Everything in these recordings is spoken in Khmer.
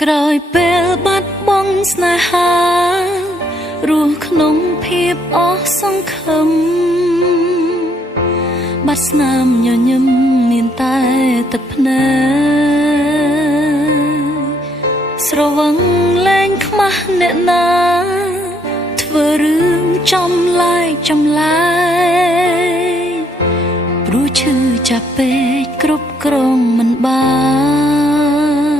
ក្រោយពេលបាត់បង់ស្នេហារស់ក្នុងភាពអស់សង្ឃឹមបាត់ស្នាមញញឹមមានតែទឹកភ្នែកស្រវឹងលែងខ្មាស់អ្នកណាធ្វើរឿងចំឡាយព្រោះឈឺចាប់ពេកគ្រប់គ្រងមិនបាន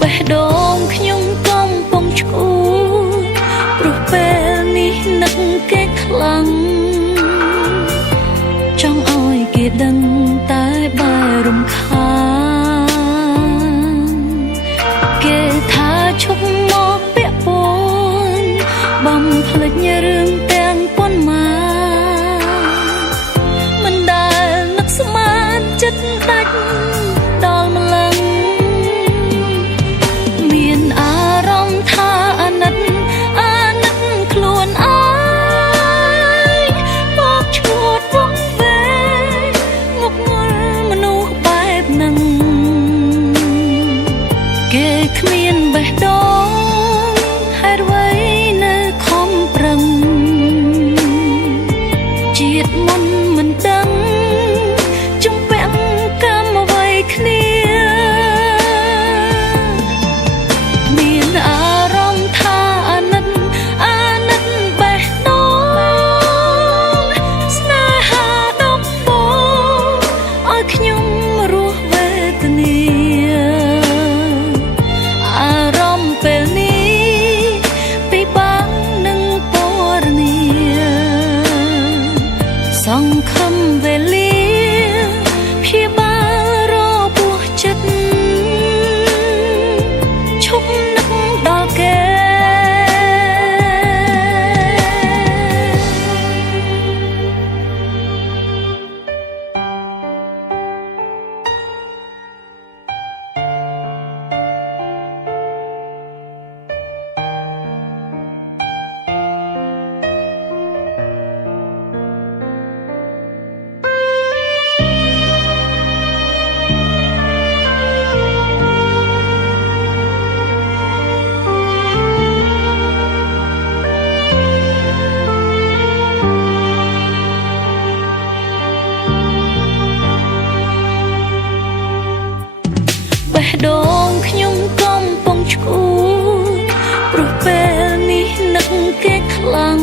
បេះដូងខ្ញុំកំពុងឈួរព្រោះពេលនេះនឹកគេខ្លាំងចង់ឲ្យគេដឹងតែបែររំខានគេថាឈប់មកពាក់ព័ន្ធបំភ្លេចរឿងទាំងប៉ុន្មានមិនដែលនឹកស្មានចិត្តដាច់ដល់ម្លឹងមានអារម្មណ៍ថាអាណិតខ្លួនឯងមកឈួតវង្វេងងប់ងល់មនុស្សបែបហ្នឹងគេគ្មានបេះដូងហេតុអ្វីនៅខំប្រឹងជាតិមុនមិនដឹងជំពាក់កម្មអ្វីគ្នាមានអារម្មណ៍ថាអាណិតបេះដូងស្នេហាដំបូងឲ្យខ្ញុំរស់វេទនាអារម្មណ៍ពេលនេះពិបាកនឹងពណ៌នាសង្ឃឹមវេលាព្យាបាលរពោះចិត្តឈប់នឹកដល់គេបេះដូងខ្ញុំកំពុងឈួរព្រោះពេលនេះនឹកគេខ្លាំង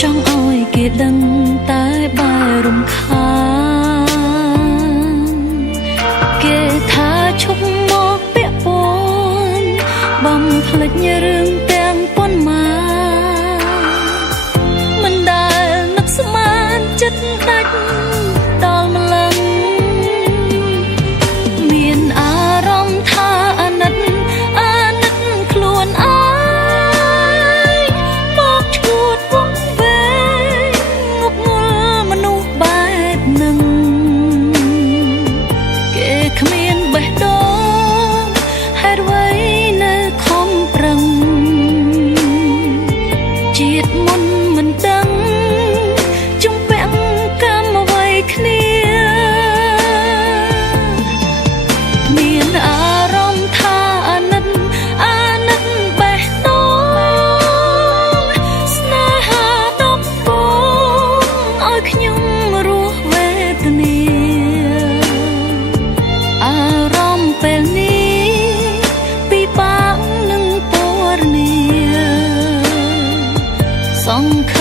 ចង់ឲ្យគេដឹងតែបែររំខានគេថាឈប់មកពាក់ព័ន្ធបំភ្លេចរឿងទាំងប៉ុន្មានមិនដែលនឹកស្មានចិត្តដាច់ដល់ម្លឹងមានអារម្មណ៍ថាអាណិតខ្លួនឯងមកឈួតវង្វេងងប់ងល់មនុស្សបែបហ្នឹងគេគ្មានបេះដូងហេតុអ្វីនៅខំប្រឹងជាតិមុនមិនដឹងជំពាក់កម្មអ្វីគ្នាមានអារម្មណ៍ថាអាណិតបេះដូងស្នេហាដំបូងឲ្យខ្ញុំរស់វេទនាអារម្មណ៍ពេលនេះពិបាកនឹងពណ៌នាសង្ឃ